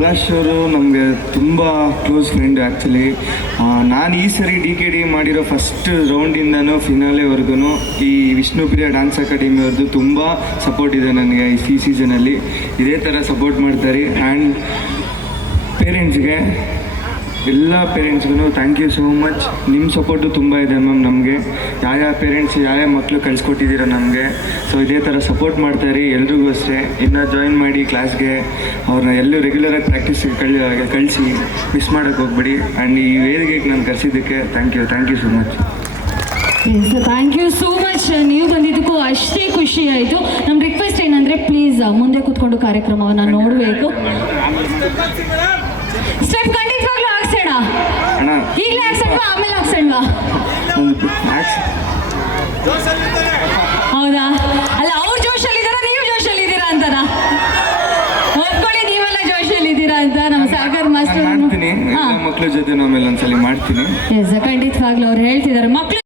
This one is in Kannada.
ಪ್ರಕಾಶ್ ಅವರು ನಮಗೆ ತುಂಬ ಕ್ಲೋಸ್ ಫ್ರೆಂಡ್ ಆ್ಯಕ್ಚುಲಿ. ನಾನು ಈ ಸರಿ DKD ಮಾಡಿರೋ ಫಸ್ಟ್ ರೌಂಡಿಂದನೂ ಫಿನಾಲೆವರೆಗೂ ಈ ವಿಷ್ಣುಪ್ರಿಯ ಡ್ಯಾನ್ಸ್ ಅಕಾಡೆಮಿಯವ್ರದ್ದು ತುಂಬ ಸಪೋರ್ಟ್ ಇದೆ ನನಗೆ ಈ ಸೀಸನಲ್ಲಿ. ಇದೇ ಥರ ಸಪೋರ್ಟ್ ಮಾಡ್ತಾರೆ. ಆ್ಯಂಡ್ ಪೇರೆಂಟ್ಸ್ಗೆ, ಎಲ್ಲ ಪೇರೆಂಟ್ಸ್ಗೂ ಥ್ಯಾಂಕ್ ಯು ಸೋ ಮಚ್. ನಿಮ್ಮ ಸಪೋರ್ಟು ತುಂಬ ಇದೆ ಮ್ಯಾಮ್ ನಮಗೆ. ಯಾವ ಪೇರೆಂಟ್ಸ್ ಯಾವ ಮಕ್ಕಳು ಕಳಿಸ್ಕೊಟ್ಟಿದ್ದೀರ ನಮಗೆ. ಸೊ ಇದೇ ಥರ ಸಪೋರ್ಟ್ ಮಾಡ್ತಾರೆ ಎಲ್ರಿಗೂ ಅಷ್ಟೇ. ಇನ್ನು ಜಾಯಿನ್ ಮಾಡಿ ಕ್ಲಾಸ್ಗೆ, ಅವ್ರನ್ನ ಎಲ್ಲೂ ರೆಗ್ಯುಲರಾಗಿ ಪ್ರಾಕ್ಟೀಸ್ಗೆ ಕಳಿಸಿ, ಮಿಸ್ ಮಾಡೋಕ್ಕೆ ಹೋಗ್ಬೇಡಿ. ಆ್ಯಂಡ್ ಈ ವೇದಿಕೆಗೆ ನಾನು ಕರೆಸಿದ್ದಕ್ಕೆ thank you so much. Thank you so much. ನೀವು ಬಂದಿದ್ದಕ್ಕೂ ಅಷ್ಟೇ ಖುಷಿ ಆಯಿತು. ನಮ್ಮ ರಿಕ್ವೆಸ್ಟ್ ಏನಂದರೆ ಪ್ಲೀಸ್ ಮುಂದೆ ಕೂತ್ಕೊಂಡು ಕಾರ್ಯಕ್ರಮವನ್ನು ನೋಡಬೇಕು. ಸ್ಟೆಪ್ ಖಂಡಿತವಾಗ್ಲೂ ಹಾಕ್ಸೋಣ. ಈಗಲೇ ಹಾಕ್ಸೋಣ, ಆಮೇಲೆ ಹಾಕ್ಸೋಣ. ಹೌದಾ? ಅಲ್ಲ, ಅವ್ರು ಜೋಶಲ್ಲಿದ್ದಾರಾ, ನೀವು ಜೋಶಲ್ಲಿದ್ದೀರಾ ಅಂತನ ಒಪ್ಕೊಳ್ಳಿ. ನೀವೆಲ್ಲ ಜೋಶಲ್ಲಿದ್ದೀರಾ ಅಂತ ನಮ್ಮ ಸಾಗರ್ ಮಾಸ್ಟರ್ ಮಕ್ಕಳ ಜೊತೆ ಆಮೇಲೆ ಒಂದ್ಸಲಿ ಮಾಡ್ತೀನಿ. ಖಂಡಿತವಾಗ್ಲೂ ಅವ್ರು ಹೇಳ್ತಿದ್ದಾರೆ ಮಕ್ಕಳು